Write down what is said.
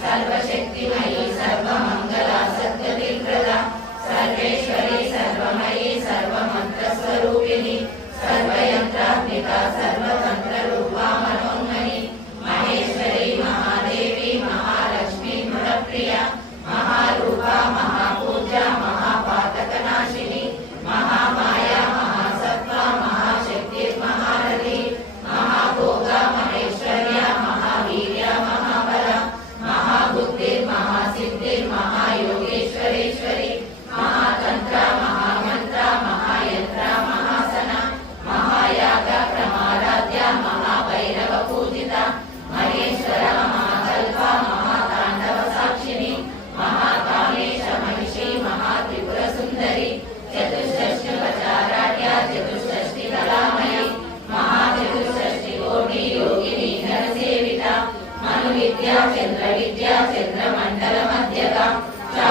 सर्वशक्तिमयी सर्वमंगला सद्गतिप्रदा सर्वेश्वरी सर्वमयी सर्वमंत्रस्वरूपिणी सर्वयंत्रात्मिका सर्वतंत्ररूपा मनोन्मणि महेश्वरी महादेवी महालक्ष्मी गुणप्रिया महारूपा महापूजा महापातकनाशिनी महामाया महासत्ता महाशक्तिर्महारथी महाभोगा महेश्वर्या महावीर्या महाबला महाबुद्धिर्महासिद्धिर्महायोगेश्वरेश्वरी महातंत्रा महामंत्रा महायंत्रा महासना महायाग प्रमाराध्या महाभैरव पूजिता महेश्वरा महाकल्पा महातांडव साक्षिणी महाकामेश महिषी महात्रिपुर सुंदरी चतुष्षष्टिपचाराढ्या चतुष्षष्टिकलामयी महाचतुष्षष्टिकोटि योगिनी धनसेविता मनु विद्या चंद्र मंडलम